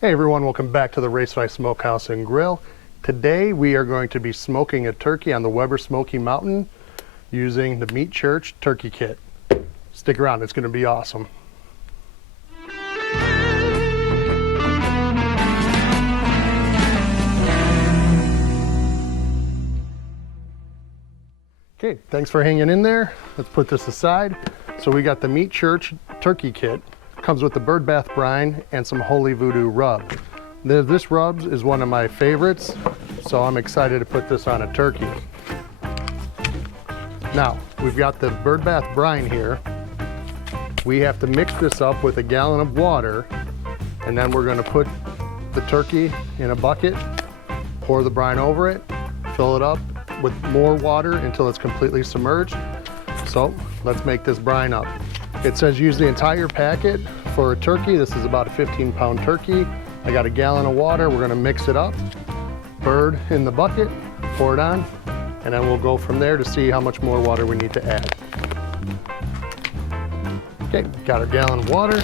Hey everyone, welcome back to the Raceway Smokehouse and Grill. Today we are going to be smoking a turkey on the Weber Smoky Mountain using the Meat Church turkey kit. Stick around, it's going to be awesome. Okay, thanks for hanging in there. Let's put this aside. So we got the Meat Church turkey kit. Comes with the bird bath brine and some holy voodoo rub. This rub is one of my favorites, so I'm excited to put this on a turkey. Now, we've got the bird bath brine here. We have to mix this up with a gallon of water, and then we're gonna put the turkey in a bucket, pour the brine over it, fill it up with more water until it's completely submerged. So let's make this brine up. It says use the entire packet for a turkey. This is about a 15-pound turkey. I got a gallon of water. We're gonna mix it up. Bird in the bucket, pour it on, and then we'll go from there to see how much more water we need to add. Okay, got our gallon of water.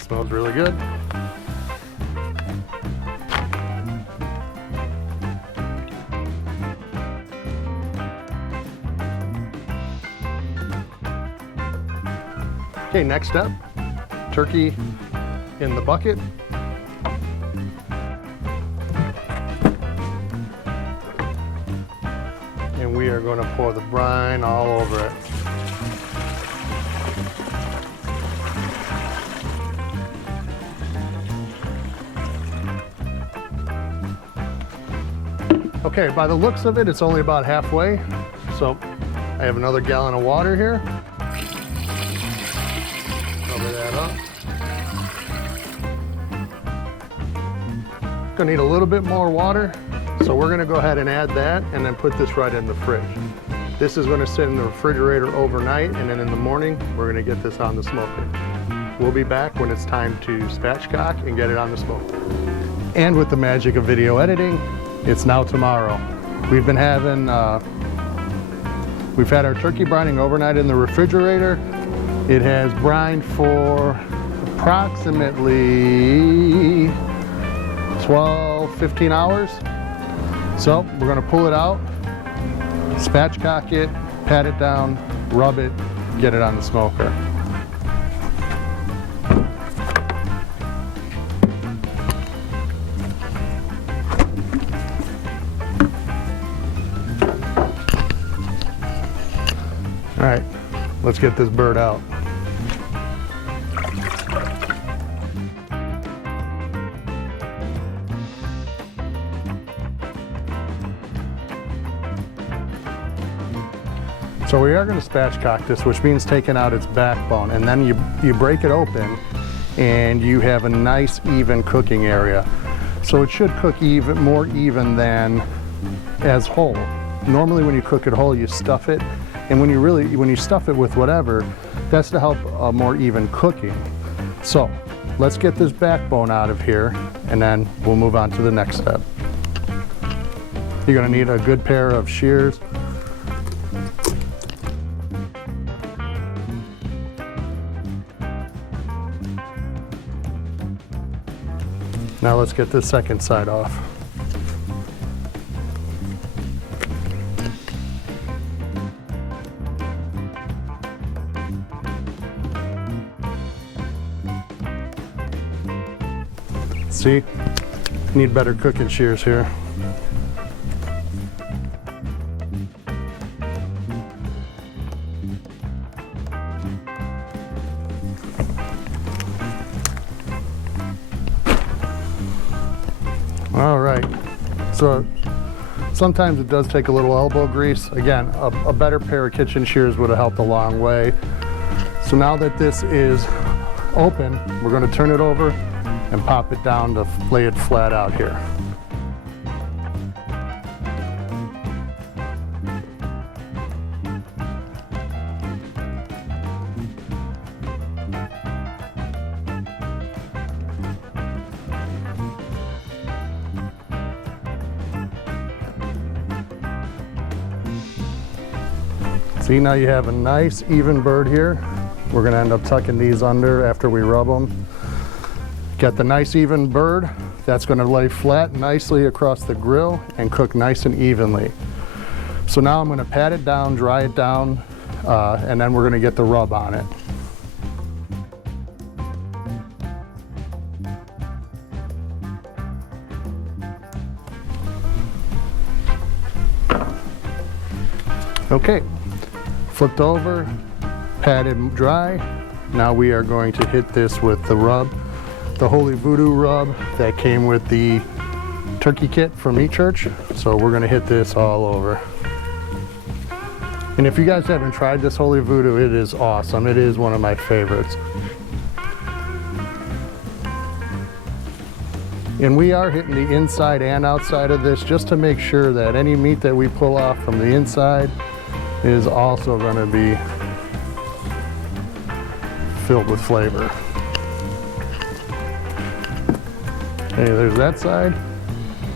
Smells really good. Okay, next step, turkey in the bucket. And we are going to pour the brine all over it. Okay, by the looks of it, it's only about halfway. So I have another gallon of water here. Cover that up. Gonna need a little bit more water, so we're gonna go ahead and add that and then put this right in the fridge. This is gonna sit in the refrigerator overnight, and then in the morning, we're gonna get this on the smoker. We'll be back when it's time to spatchcock and get it on the smoker. And with the magic of video editing, it's now tomorrow. We've been having, we've had our turkey brining overnight in the refrigerator. It has brined for approximately 12, 15 hours. So we're gonna pull it out, spatchcock it, pat it down, rub it, get it on the smoker. All right, let's get this bird out. So we are going to spatchcock this, which means taking out its backbone, and then you break it open and you have a nice even cooking area. So it should cook more even than as whole. Normally when you cook it whole, you stuff it, and when you stuff it with whatever, that's to help a more even cooking. So let's get this backbone out of here, and then we'll move on to the next step. You're going to need a good pair of shears. Now let's get this second side off. See, need better cooking shears here. All right, so sometimes it does take a little elbow grease. Again, a better pair of kitchen shears would have helped a long way. So now that this is open, we're going to turn it over and pop it down to lay it flat out here. See, now you have a nice even bird here. We're gonna end up tucking these under after we rub them. Get the nice even bird. That's gonna lay flat nicely across the grill and cook nice and evenly. So now I'm gonna pat it down, dry it down, and then we're gonna get the rub on it. Okay, flipped over, patted dry. Now we are going to hit this with the rub, the Holy Voodoo rub that came with the turkey kit from Meat Church. So we're gonna hit this all over. And if you guys haven't tried this Holy Voodoo, it is awesome. It is one of my favorites. And we are hitting the inside and outside of this just to make sure that any meat that we pull off from the inside is also going to be filled with flavor. Okay, there's that side.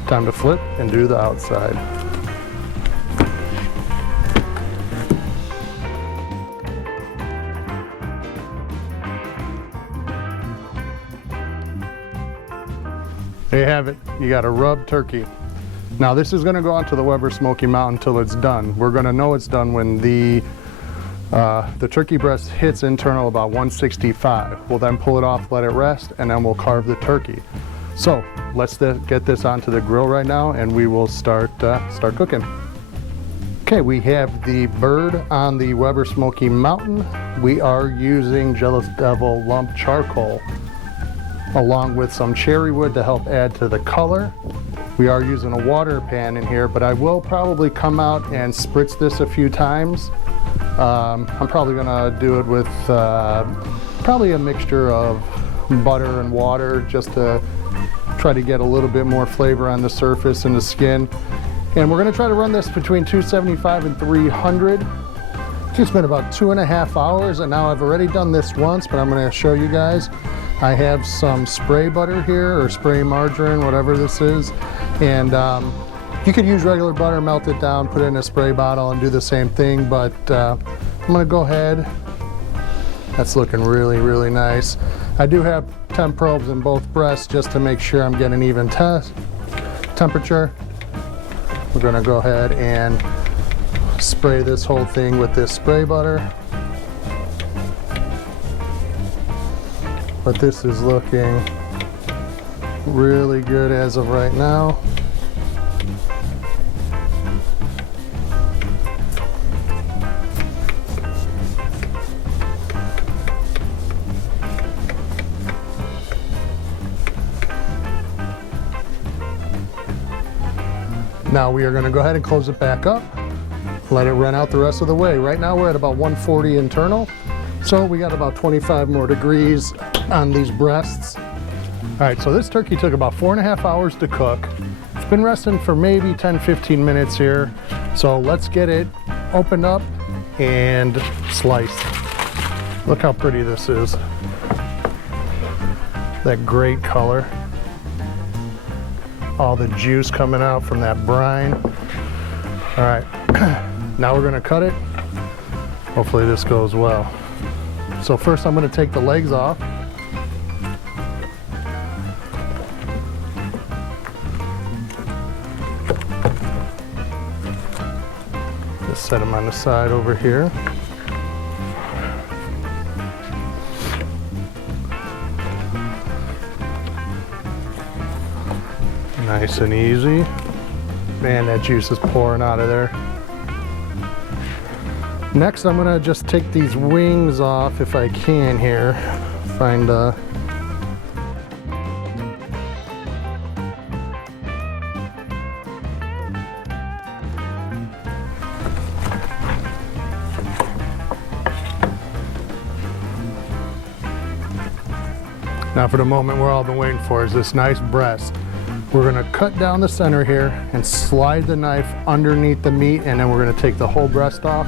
Time to flip and do the outside. There you have it. You got a rub turkey. Now this is going to go onto the Weber Smoky Mountain until it's done. We're going to know it's done when the turkey breast hits internal about 165. We'll then pull it off, let it rest, and then we'll carve the turkey. So let's get this onto the grill right now, and we will start cooking. Okay, we have the bird on the Weber Smoky Mountain. We are using Jealous Devil lump charcoal, along with some cherry wood to help add to the color. We are using a water pan in here, but I will probably come out and spritz this a few times. I'm probably gonna do it with probably a mixture of butter and water just to try to get a little bit more flavor on the surface and the skin. And we're gonna try to run this between 275 and 300. It's been about 2.5 hours, and now I've already done this once, but I'm gonna show you guys. I have some spray butter here, or spray margarine, whatever this is. And you could use regular butter, melt it down, put it in a spray bottle and do the same thing, but I'm gonna go ahead. That's looking really, really nice. I do have temp probes in both breasts just to make sure I'm getting even temperature. We're gonna go ahead and spray this whole thing with this spray butter. But this is looking really good as of right now. Now we are going to go ahead and close it back up, let it run out the rest of the way. Right now we're at about 140 internal, so we got about 25 more degrees on these breasts. All right, so this turkey took about 4.5 hours to cook. It's been resting for maybe 10-15 minutes here. So let's get it opened up and sliced. Look how pretty this is. That great color. All the juice coming out from that brine. All right, now we're gonna cut it. Hopefully this goes well. So first I'm gonna take the legs off. Just set them on the side over here. Nice and easy. Man, that juice is pouring out of there. Next, I'm gonna just take these wings off if I can here. Find Now for the moment we're all been waiting for is this nice breast. We're gonna cut down the center here and slide the knife underneath the meat, and then we're gonna take the whole breast off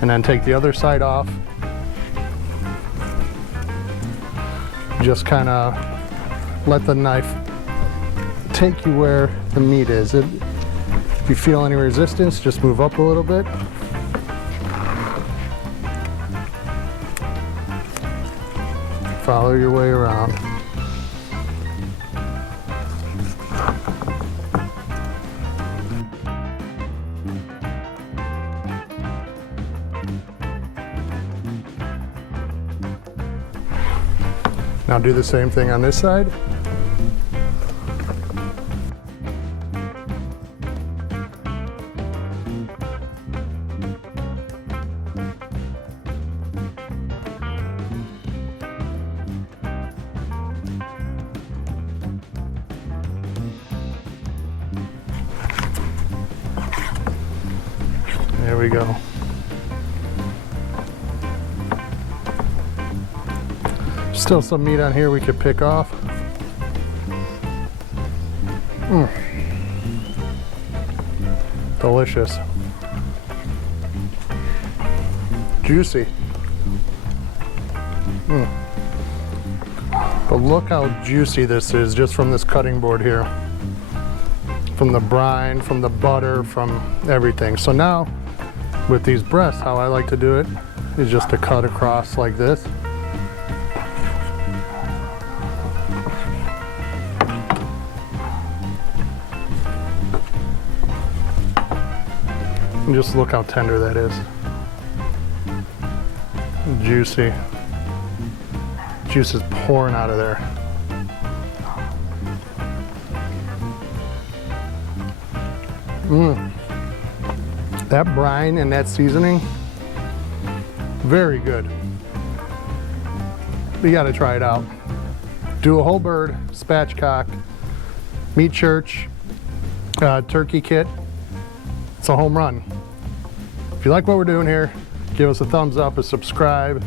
and then take the other side off. Just kind of let the knife take you where the meat is. If you feel any resistance, just move up a little bit. follow your way around. Now do the same thing on this side. There we go. Still some meat on here we could pick off. Delicious. Juicy. But look how juicy this is just from this cutting board here. From the brine, from the butter, from everything. So now, with these breasts, how I like to do it is just to cut across like this. And just look how tender that is. Juicy. Juice is pouring out of there. That brine and that seasoning, very good. You gotta try it out. Do a whole bird, spatchcocked, meat church, turkey kit. It's a home run. If you like what we're doing here, give us a thumbs up, a subscribe,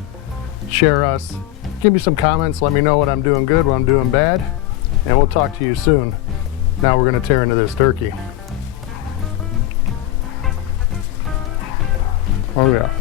share us, give me some comments, let me know what I'm doing good, what I'm doing bad, and we'll talk to you soon. Now we're gonna tear into this turkey. Oh yeah.